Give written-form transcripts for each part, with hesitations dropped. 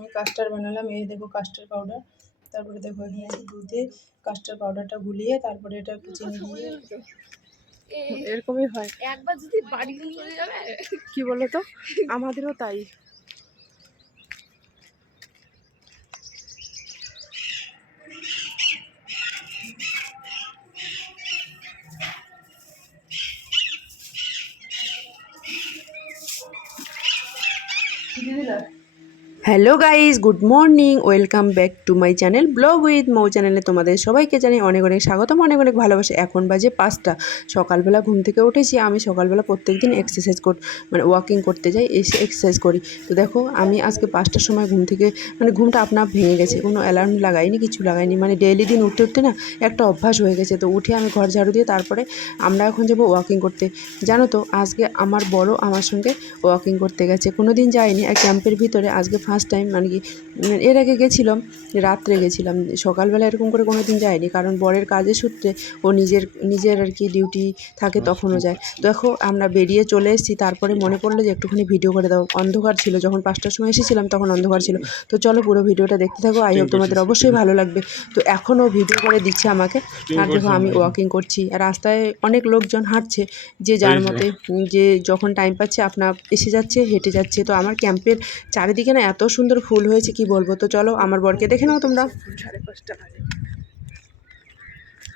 আমি কাস্টার্ড বানালাম। এই দেখো কাস্টার্ড পাউডার, তারপরে দেখো এখানে আছে দুধে কাস্টার্ড পাউডারটা গুলিয়ে তারপরে এটা একটু চিনি দিয়ে এরকমই হয়। একবার যদি বাড়ি নিয়ে যাবে কি বলো তো, আমাদেরও তাই। Hello guys, good morning, welcome back to my channel blog with Mou চ্যানেলে তোমাদের সবাইকে জানি অনেক অনেক স্বাগতম, অনেক অনেক ভালোবাসা। এখন বাজে 5টা, সকালবেলা ঘুম থেকে উঠেছি। আমি সকালবেলা প্রত্যেকদিন এক্সারসাইজ মানে ওয়াকিং করতে যাই, এসে এক্সারসাইজ করি। তো দেখো আমি আজকে 5টার সময় ঘুম থেকে মানে ঘুমটা আপনা ভেঙে গেছে, কোনো অ্যালার্ম লাগাইনি, কিছু লাগাইনি, মানে ডেইলি দিন উঠতে উঠতে না একটা অভ্যাস হয়ে গেছে। তো উঠে আমি ঘর ঝাড়ু দিয়ে তারপরে আমরা এখন যাবো ওয়াকিং করতে। জানো তো আজকে আমার বড় আমার সঙ্গে ওয়াকিং করতে গেছে, কোনো দিন যায়নি। আর ক্যাম্পের ভিতরে আজকে ফার্স্ট টাইম, মানে কি এর আগে গেছিলাম, রাত্রে গেছিলাম, সকালবেলা এরকম করে কোনো দিন যায়নি, কারণ বরের কাজের সূত্রে ও নিজের আর কি ডিউটি থাকে, তখনও যায়। দেখো আমরা বেরিয়ে চলে এসেছি, তারপরে মনে পড়লো যে একটুখানি ভিডিও করে দাও। অন্ধকার ছিল, যখন 5টার সময় এসেছিলাম তখন অন্ধকার ছিল। তো চলো পুরো ভিডিওটা দেখতে থাকো, আই হোপ তোমাদের অবশ্যই ভালো লাগবে। তো এখনও ভিডিও করে দিচ্ছে আমাকে। আর দেখো আমি ওয়াকিং করছি, আর রাস্তায় অনেক লোকজন হাঁটছে, যে যার মতে যে যখন টাইম পাচ্ছে আপনার এসে যাচ্ছে, হেঁটে যাচ্ছে। তো আমার ক্যাম্পের চারিদিকে না এত সুন্দর ফুল হয়েছে কি বলবো। তো চলো আমার বরকে দেখে নাও তোমরা। 5:30 বাজে,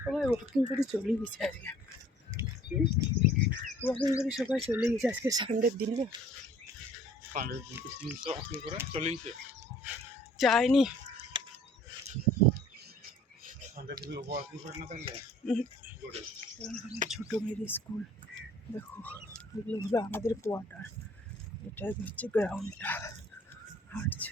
সবাই ওয়াকিং করে চলে গেছে আজকে, ওয়াকিং করে সবাই চলে গেছে, আজকে সানডের দিন না, যায়নি। ছোট মেয়ের স্কুল দেখো, এগুলো হলো আমাদের কোয়ার্টার, এটা হচ্ছে গ্রাউন্ডটা, হাঁটছে।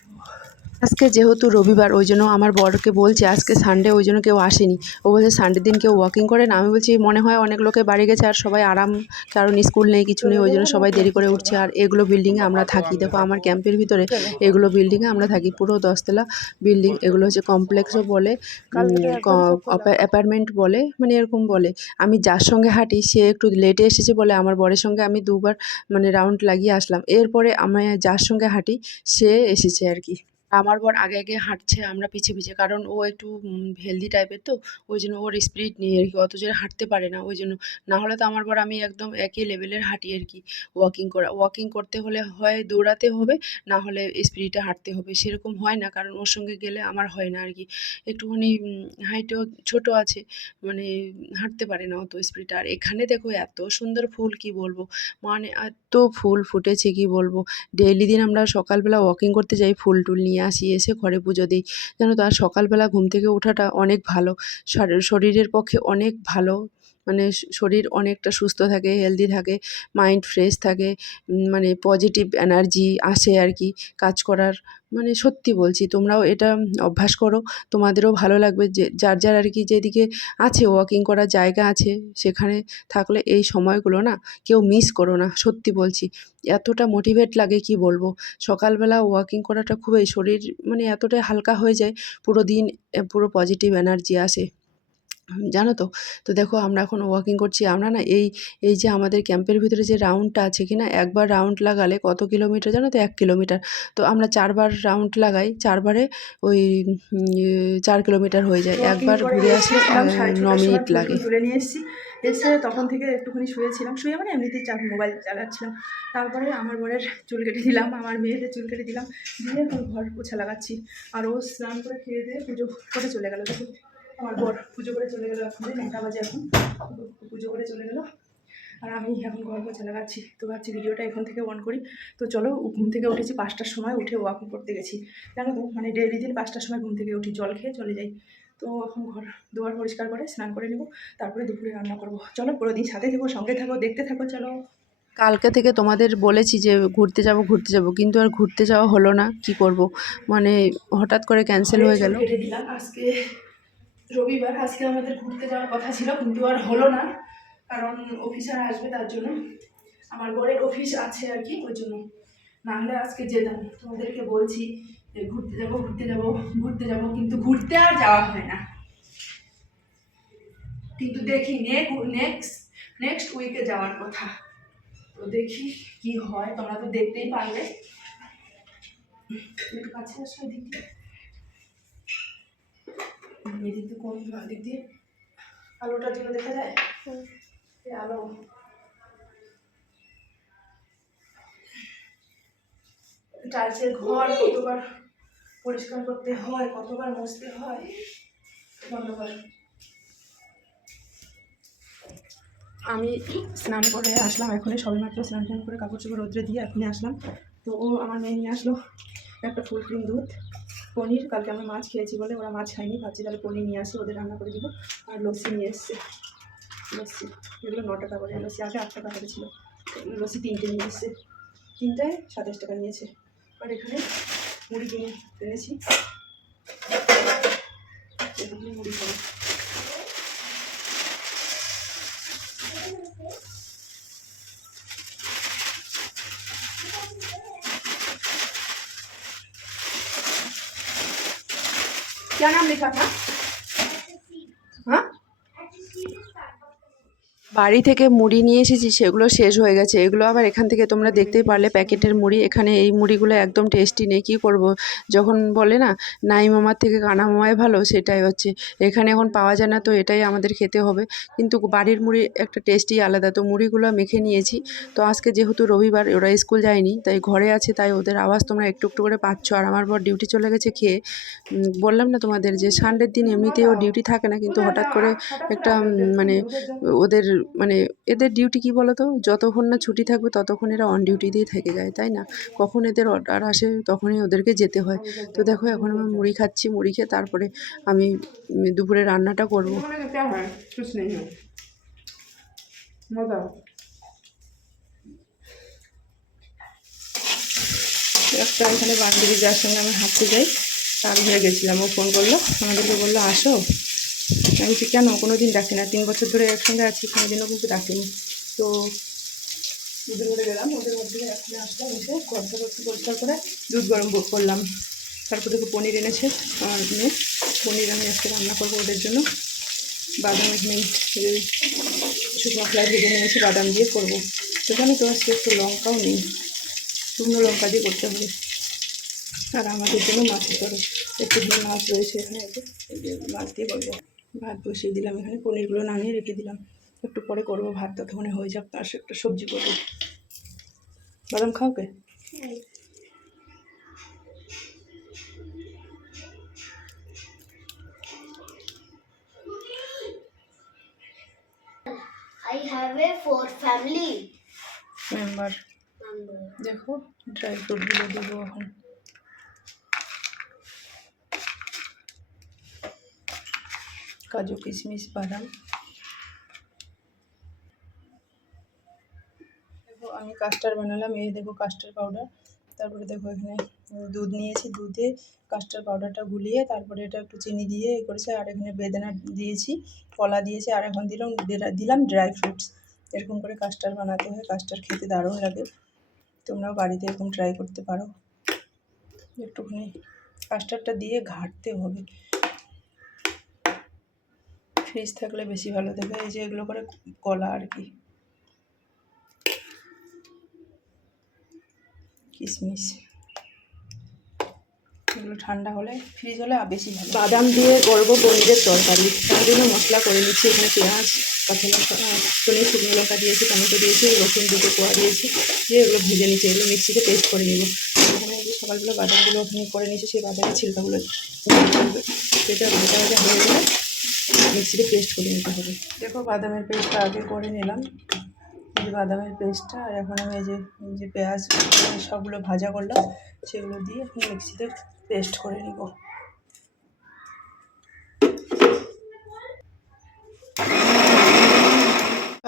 আজকে যেহেতু রবিবার, ওই জন্য আমার বরকে বলছে আজকে সানডে, ওই জন্য কেউ আসেনি। ও বলছে সানডের দিন কেউ ওয়াকিং করে না। আমি বলছি মনে হয় অনেক লোকে বাড়ি গেছে আর সবাই আরাম, কারণ স্কুল নেই, কিছু নেই, ওই জন্য সবাই দেরি করে উঠছে। আর এগুলো বিল্ডিংয়ে আমরা থাকি, দেখো আমার ক্যাম্পের ভিতরে এগুলো বিল্ডিংয়ে আমরা থাকি, পুরো 10তলা বিল্ডিং। এগুলো হচ্ছে কমপ্লেক্সও বলে, অ্যাপার্টমেন্ট বলে, মানে এরকম বলে। আমি যার সঙ্গে হাঁটি সে একটু লেটে এসেছে বলে আমার বরের সঙ্গে আমি 2বার মানে রাউন্ড লাগিয়ে আসলাম। এরপরে আমি যার সঙ্গে হাঁটি সে এসেছে আর কি। আমার বর আগে আগে হাঁটছে, আমরা পিছিয়ে পিছিয়ে, কারণ ও একটু হেলদি টাইপের, তো ওই জন্য ওর স্পিড নেই আর কি, অত জোরে হাঁটতে পারে না, ওই জন্য। না হলে তো আমার বর আমি একদম একই লেভেলের হাঁটি আর কি। ওয়াকিং করতে হলে হয় দৌড়াতে হবে, না হলে স্পিডে হাঁটতে হবে, সেরকম হয় না, কারণ ওর সঙ্গে গেলে আমার হয় না আর কি। একটুখানি হাইটও ছোট আছে, মানে হাঁটতে পারে না অত স্পিডে। আর এখানে দেখো এত সুন্দর ফুল কি বলবো, মানে এত ফুল ফুটেছে কি বলবো। ডেইলি দিন আমরা সকালবেলা ওয়াকিং করতে যাই, ফুল টুল নিয়ে আসি, এসে ঘরে পুজো দিই, জানো তো। আর সকালবেলা ঘুম থেকে ওঠাটা অনেক ভালো, শরীরের পক্ষে অনেক ভালো, মানে শরীর অনেকটা সুস্থ থাকে, হেলদি থাকে, মাইন্ড ফ্রেশ থাকে, মানে পজিটিভ এনার্জি আসে আর কি কাজ করার। মানে সত্যি বলছি, তোমরাও এটা অভ্যাস করো, তোমাদেরও ভালো লাগবে। যে যার যার আর কি যেদিকে আছে ওয়াকিং করার জায়গা আছে, সেখানে থাকলে এই সময়গুলো না কেউ মিস করো না, সত্যি বলছি। এতটা মোটিভেট লাগে কি বলবো। সকালবেলা ওয়াকিং করাটা খুবই শরীর মানে এতটাই হালকা হয়ে যায়, পুরো দিন পুরো পজিটিভ এনার্জি আসে, জানো তো। তো দেখো আমরা এখন ওয়াকিং করছি। আমরা না এই যে আমাদের ক্যাম্পের ভিতরে যে রাউন্ডটা আছে কিনা, একবার রাউন্ড লাগালে কত কিলোমিটার জানো তো, 1 কিলোমিটার। তো আমরা 4বার রাউন্ড লাগাই, 4বারে ওই 4 কিলোমিটার হয়ে যায়। একবার ঘুরে আসলে 9 মিনিট লাগে। তুলে নিয়ে এসেছি, এসে তখন থেকে একটুখানি শুয়েছিলাম, শুয়ে মানে এমনিতেই মোবাইল চালাচ্ছিলাম। তারপরে আমার বরের চুল কেটে দিলাম, আমার মেয়েদের চুল কেটে দিলাম, দিয়ে এখন ঘর পোছা লাগাচ্ছি। আর ও স্নান করে খেয়ে দিয়ে পুজো করে চলে গেলো। দেখুন আমার বর পুজো করে চলে গেলো, এখন 9টা বাজে, এখন পুজো করে চলে গেলো। আর আমি এখন ঘর পোছা লাগাচ্ছি। তো ভাবছি ভিডিওটা এখন থেকে অন করি। তো চলো, ঘুম থেকে উঠেছি 5টার সময়, উঠে ওয়াকিং করতে গেছি, জানো তো। মানে ডেইলি দিন 5টার সময় ঘুম থেকে উঠি, জল খেয়ে চলে যাই। তো এখন ঘর দুয়ার পরিষ্কার করে স্নান করে নেবো, তারপরে দুপুরে রান্না করবো। চলো পুরো দিন সাথে থাকো, সঙ্গে থাকো, দেখতে থাকো, চলো। কালকে থেকে তোমাদের বলেছি যে ঘুরতে যাব, কিন্তু আর ঘুরতে যাওয়া হলো না, কি করব, মানে হঠাৎ করে ক্যান্সেল হয়ে গেল। কেটে দিলাম, আজকে রবিবার, আজকে আমাদের ঘুরতে যাওয়ার কথা ছিল, কিন্তু আর হলো না, কারণ অফিসার আসবে, তার জন্য। আমার বরের অফিস আছে আর কি, ওই জন্য। না হলে আজকে যেতাম, তোমাদেরকে বলছি যে ঘুরতে যাব, কিন্তু ঘুরতে আর যাওয়া হয় না। কিন্তু দেখি নেক্সট উইকে যাওয়ার কথা। তো দেখি কি হয়, তোমরা তো দেখতেই পারবে। একটু কাছে আসো এদিক দিয়ে, এদিক দিয়ে কোন দিক দিয়ে আলোটার জন্য দেখা যায়। এই আলো টাইলসের ঘর কতবার পরিষ্কার করতে হয়, কতবার মুছতে হয়। ধন্যবাদ। আমি স্নান করে আসলাম এখনই, সবেমাত্র স্নান টান করে কাপড় চোপড় রোদ্রে দিয়ে এখনই আসলাম। তো ও আমার মেয়ে নিয়ে আসলো একটা ফুল ক্রিম দুধ, পনির। কালকে আমরা মাছ খেয়েছি বলে ওরা মাছ খায়নি, ভাবছি তাহলে পনির নিয়ে আসি, ওদের রান্না করে দিব। আর লস্যি নিয়ে এসছে, লস্যি এগুলো 9 টাকা করে, লস্যি আগে 8 টাকা করে ছিল, লস্যি 3টে নিয়ে এসছে, 3টায় 27 টাকা নিয়েছে। আর এখানে মুড়ি কিনে এনেছি, এখানে মুড়ি খাবো। क्या नाम लिखा था? हाँ, বাড়ি থেকে মুড়ি নিয়ে এসেছি, সেগুলো শেষ হয়ে গেছে। এগুলো আবার এখান থেকে তোমরা দেখতেই পারলে প্যাকেটের মুড়ি। এখানে এই মুড়িগুলো একদম টেস্টি নেই, কী করব। যখন বলে না নাই মামার থেকে কানা মামাই ভালো, সেটাই হচ্ছে। এখানে এখন পাওয়া যায় না, তো এটাই আমাদের খেতে হবে। কিন্তু বাড়ির মুড়ি একটা টেস্টই আলাদা। তো মুড়িগুলো মেখে নিয়েছি। তো আজকে যেহেতু রবিবার, ওরা স্কুল যায়নি, তাই ঘরে আছে, তাই ওদের আওয়াজ তোমরা একটু একটু করে পাচ্ছ। আর আমার বর ডিউটি চলে গেছে খেয়ে। বললাম না তোমাদের যে সানডের দিন এমনিতেই ও ডিউটি থাকে না, কিন্তু হঠাৎ করে একটা মানে ওদের মানে এদের ডিউটি কী বলো তো, যতক্ষণ না ছুটি থাকবে ততক্ষণ এরা অন ডিউটিতেই থেকে যায়, তাই না? কখন এদের অর্ডার আসে তখনই ওদেরকে যেতে হয়। তো দেখো এখন আমি মুড়ি খাচ্ছি, মুড়ি খেয়ে তারপরে আমি দুপুরে রান্নাটা করবো। একটা এখানে বান্ধবী যার সঙ্গে আমি হাঁটতে যাই, তার হয়ে গেছিলাম, ও ফোন করলো, আমাদেরকে বললো আসো। আমি বলছি কেন, কোনো দিন ডাকি না, 3 বছর ধরে একসঙ্গে আছি, কোনো দিনও কিন্তু ডাকিনি। তো দুধের মধ্যে গেলাম, ওদের মধ্যে এখন আসলাম, এসে ঘরটা করতে পরিষ্কার করে দুধ গরম করলাম। তারপরে দেখো পনির এনেছে আমার মেয়ে, পনির আমি আজকে রান্না করবো ওদের জন্য। বাদাম এখানে শুকনো ফ্লাই ভেজে নিয়েছি, বাদাম দিয়ে করবো। সেখানে তো আজকে একটু লঙ্কাও নেই, শুকনো লঙ্কা দিয়ে করতে হবে। আর আমাদের জন্য মাছের তরকারি, একটু মাছ রয়েছে এখানে, এই যে মাছ দিয়ে করবো। ভাত বসিয়ে দিলাম, এখানে পনিরগুলো নামিয়ে রেখে দিলাম, একটু পরে করবো ভাত, ততক্ষণে হয়ে যাক, তার সাথে একটা সবজি করবো। বাদাম খাও কে? I have a 4 family member. member. দেখো ড্রাই ফ্রুটগুলো দেবো এখন, কাজু কিশমিশ বাদাম। দেখো আমি কাস্টার্ড বানালাম, এই দেখো কাস্টার্ড পাউডার। তারপরে দেখো এখানে দুধ নিয়েছি, দুধে কাস্টার্ড পাউডারটা গুলিয়ে তারপরে এটা একটু চিনি দিয়ে এ করেছে। আর এখানে বেদানা দিয়েছি, কলা দিয়েছি, আর এখন দিলাম ড্রাই ফ্রুটস। এরকম করে কাস্টার্ড বানাতে হয়, কাস্টার্ড খেতে দারুণ লাগে। তোমরাও বাড়িতে এরকম ট্রাই করতে পারো। একটুখানি কাস্টার্ডটা দিয়ে ঘাঁটতে হবে, ফ্রিজ থাকলে বেশি ভালো দেবে। এই যে এগুলো করে কলা আর কি, কিশমিশ, এগুলো ঠান্ডা হলে ফ্রিজ হলে বেশি ভালো। বাদাম দিয়ে করবো পনিরের তরকারি, তার জন্য মশলা করে নিচ্ছি। এখানে পেঁয়াজ, কাঁচা লঙ্কা, পনির, শুকনো লঙ্কা দিয়েছি, টমেটো দিয়েছি, রসুন 2 কোয়া দিয়েছি, দিয়ে এগুলো ভেজে নিচ্ছি, এগুলো মিক্সিতে পেস্ট করে নিব। এখানে যে সকালবেলা বাদামগুলো ওখানে করে নিয়েছি, সেই বাদামের ছিলকাগুলো সেটা ভাজা ভাজা হয়ে গেলে মিক্সিতে পেস্ট করে নিতে হবে। দেখো বাদামের পেস্টটা আগে করে নিলাম, এই যে বাদামের পেস্টটা। আর এখন আমি এই যে পেঁয়াজ সবগুলো ভাজা করলাম, সেগুলো দিয়ে মিক্সিতে পেস্ট করে নিব।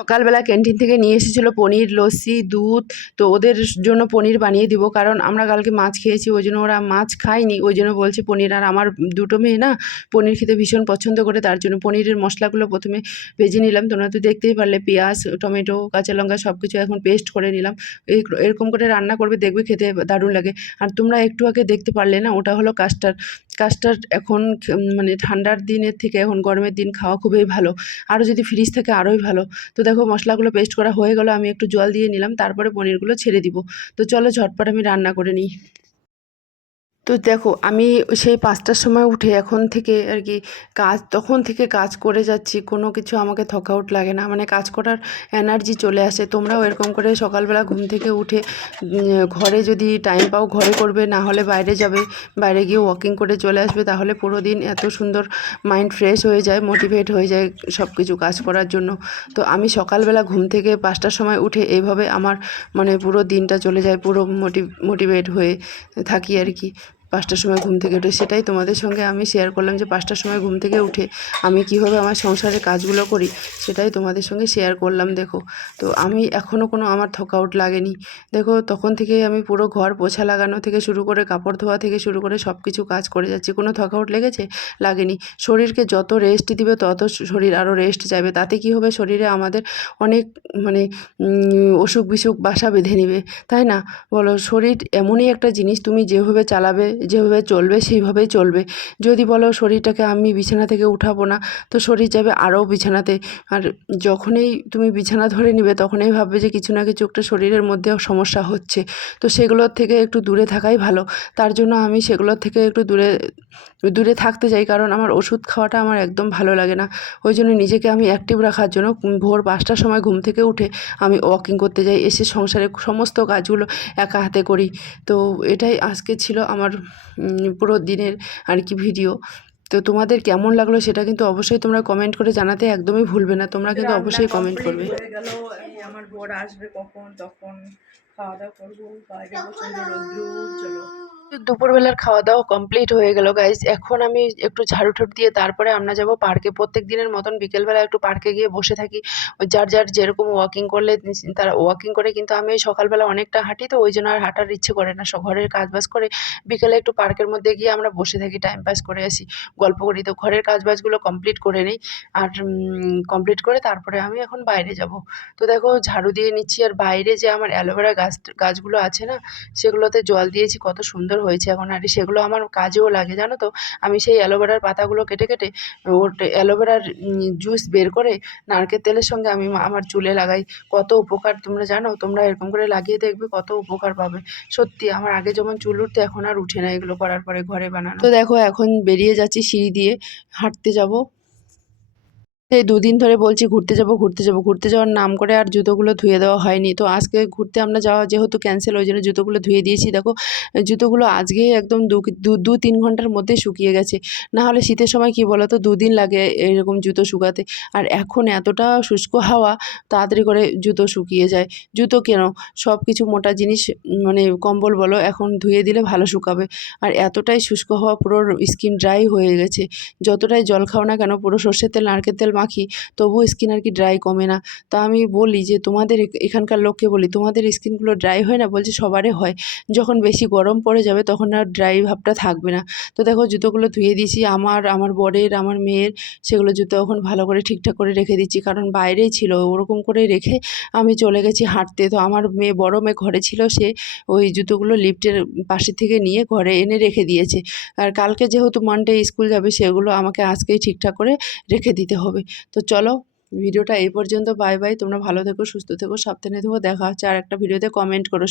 সকালবেলা ক্যান্টিন থেকে নিয়ে এসেছিলো পনির, লস্যি, দুধ। তো ওদের জন্য পনির বানিয়ে দিব, কারণ আমরা কালকে মাছ খেয়েছি, ওই জন্য ওরা মাছ খায়নি, ওই জন্য বলছে পনির। আর আমার 2টো মেয়ে না পনির খেতে ভীষণ পছন্দ করে, তার জন্য পনিরের মশলাগুলো প্রথমে ভেজে নিলাম। তোমরা তো দেখতেই পারলে, পেঁয়াজ, টমেটো, কাঁচা লঙ্কা সব কিছু এখন পেস্ট করে নিলাম। এরকম করে রান্না করবে, দেখবে খেতে দারুণ লাগে। আর তোমরা একটু আগে দেখতে পারলে না, ওটা হলো কাস্টার্ড। কাস্টার্ড এখন মানে ঠান্ডার দিনের থেকে এখন গরমের দিন খাওয়া খুবই ভালো, আরও যদি ফ্রিজ থাকে আরোই ভালো। তো দেখো মশলাগুলো পেস্ট করা হয়ে গেল, আমি একটু জল দিয়ে নিলাম, তারপরে পনিরগুলো ছেড়ে দিব। তো চলো ঝটপট আমি রান্না করে নিই। তো দেখো আমি সেই 5টার সময় উঠে এখন থেকে আর কি তখন থেকে কাজ করে যাচ্ছি, কোনো কিছু আমাকে থকাউট লাগে না, মানে কাজ করার এনার্জি চলে আসে। তোমরাও এরকম করে সকালবেলা ঘুম থেকে উঠে ঘরে যদি টাইম পাও ঘরে করবে, না হলে বাইরে যাবে, বাইরে গিয়ে ওয়াকিং করে চলে আসবে, তাহলে পুরো দিন এত সুন্দর মাইন্ড ফ্রেশ হয়ে যায়, মোটিভেট হয়ে যায় সব কিছু কাজ করার জন্য। তো আমি সকালবেলা ঘুম থেকে 5টার সময় উঠে এইভাবে আমার মানে পুরো দিনটা চলে যায়, পুরো মোটিভেট হয়ে থাকি আর কি 5টার সময় ঘুম থেকে উঠে। সেটাই তোমাদের সঙ্গে আমি শেয়ার করলাম যে 5টার সময় ঘুম থেকে উঠে আমি কীভাবে আমার সংসারের কাজগুলো করি, সেটাই তোমাদের সঙ্গে শেয়ার করলাম। দেখো তো আমি এখনও কোনো আমার থকাউট লাগেনি। দেখো তখন থেকেই আমি পুরো ঘর পোছা লাগানো থেকে শুরু করে কাপড় ধোয়া থেকে শুরু করে সব কিছু কাজ করে যাচ্ছি। কোনো থকাউট লেগেছে? লাগেনি। শরীরকে যত রেস্ট দিবে তত শরীর আরও রেস্ট চাইবে। তাতে কী হবে, শরীরে আমাদের অনেক মানে অসুখ বিসুখ বাসা বেঁধে নেবে, তাই না বলো? শরীর এমনই একটা জিনিস, তুমি যেভাবে চালাবে, যেভাবে চলবে সেইভাবেই চলবে। যদি বলো শরীরটাকে আমি বিছানা থেকে উঠাবো না, তো শরীর যাবে আরও বিছানাতে। আর যখনই তুমি বিছানা ধরে নিবে তখনই ভাববে যে কিছু না কিছু একটা শরীরের মধ্যেও সমস্যা হচ্ছে। তো সেগুলোর থেকে একটু দূরে থাকাই ভালো। তার জন্য আমি সেগুলোর থেকে একটু দূরে দূরে থাকতে চাই, কারণ আমার ওষুধ খাওয়াটা আমার একদম ভালো লাগে না। ওই জন্য নিজেকে আমি অ্যাক্টিভ রাখার জন্য ভোর 5টার সময় ঘুম থেকে উঠে আমি ওয়াকিং করতে যাই, এসে সংসারের সমস্ত কাজগুলো একা হাতে করি। তো এটাই আজকে ছিল আমার পুরো দিনের আর কি ভিডিও। তো তোমাদের কেমন লাগলো সেটা কিন্তু অবশ্যই তোমরা কমেন্ট করে জানাতে একদমই ভুলবে না, তোমরা কিন্তু অবশ্যই কমেন্ট করবে। হয়ে গেল, এই আমার বর আসবে কখন, তখন খাওয়া দাওয়া করবো। বাইরে প্রচন্ড রোদ্রু। চলো তো দুপুরবেলার খাওয়া দাওয়া কমপ্লিট হয়ে গেল গাইজ। এখন আমি একটু ঝাড়ু ঠাড়ু দিয়ে তারপরে আমরা যাব পার্কে। প্রত্যেক দিনের মতন বিকেলবেলা একটু পার্কে গিয়ে বসে থাকি। ওই যার যার যেরকম ওয়াকিং করলে তারা ওয়াকিং করে, কিন্তু আমি ওই সকালবেলা অনেকটা হাঁটি, তো ওই জন্য আর হাঁটার ইচ্ছে করে না। ঘরের কাজবাজ করে বিকেলে একটু পার্কের মধ্যে গিয়ে আমরা বসে থাকি, টাইম পাস করে আসি, গল্প করি। তো ঘরের কাজবাজগুলো কমপ্লিট করে নিই, আর কমপ্লিট করে তারপরে আমি এখন বাইরে যাব। তো দেখো ঝাড়ু দিয়ে নিচ্ছি, আর বাইরে যে আমার অ্যালোভেরা গাছগুলো আছে না, সেগুলোতে জল দিয়েছি, কত সুন্দর হয়েছে এখন। আর সেগুলো আমার কাজেও লাগে, জানো তো। আমি সেই অ্যালোভেরার পাতাগুলো কেটে কেটে ওর অ্যালোভেরার জুস বের করে নারকেল তেলের সঙ্গে আমি আমার চুলে লাগাই। কত উপকার তোমরা জানো? তোমরা এরকম করে লাগিয়ে দেখবে, কত উপকার পাবে। সত্যি আমার আগে যেমন চুল উঠতো, এখন আর উঠে না এগুলো করার পরে ঘরে বানানো। তো দেখো এখন বেরিয়ে যাচ্ছি, সিঁড়ি দিয়ে হাঁটতে যাব। এই 2 দিন ধরে বলছি ঘুরতে যাব, ঘুরতে যাব, ঘুরতে যাওয়ার নাম করে আর জুতোগুলো ধুয়ে দেওয়া হয়নি। তো আজকে ঘুরতে আমরা যাওয়া যেহেতু ক্যান্সেল, ওই জন্য জুতোগুলো ধুয়ে দিয়েছি। দেখো জুতোগুলো আজকেই একদম 2-3 ঘন্টার মধ্যে শুকিয়ে গেছে। না হলে শীতের সময় কী বলো তো, 2 দিন লাগে এরকম জুতো শুকাতে। আর এখন এতটা শুষ্ক হাওয়া, তাড়াতাড়ি করে জুতো শুকিয়ে যায়। জুতো কেন, সব কিছু মোটা জিনিস মানে কম্বল বলো, এখন ধুয়ে দিলে ভালো শুকাবে। আর এতটাই শুষ্ক হাওয়া, পুরো স্কিন ড্রাই হয়ে গেছে। যতটাই জল খাও না কেন, পুরো সর্ষের তেল নারকেল তেল মাখি, তবুও স্কিন আর কি ড্রাই কমে না। তো আমি বলি যে তোমাদের এখানকার লোককে বলি, তোমাদের স্কিনগুলো ড্রাই হয় না? বলছে সবারই হয়, যখন বেশি গরম পড়ে যাবে তখন আর ড্রাই ভাবটা থাকবে না। তো দেখো জুতোগুলো ধুয়ে দিয়েছি, আমার বরের, আমার মেয়ের, সেগুলো জুতো এখন ভালো করে ঠিকঠাক করে রেখে দিচ্ছি, কারণ বাইরেই ছিল, ওরকম করে রেখে আমি চলে গেছি হাঁটতে। তো আমার বড় মেয়ে ঘরে ছিল, সে ওই জুতোগুলো লিফটের পাশে থেকে নিয়ে ঘরে এনে রেখে দিয়েছে। আর কালকে যেহেতু মানডে স্কুল যাবে, সেগুলো আমাকে আজকেই ঠিকঠাক করে রেখে দিতে হবে। তো চলো ভিডিওটা এই পর্যন্ত। Bye bye. তোমরা ভালো থেকো, সুস্থ থেকো, সাবধানে থেকো। দেখা হচ্ছে আর একটা ভিডিওতে। কমেন্ট করো।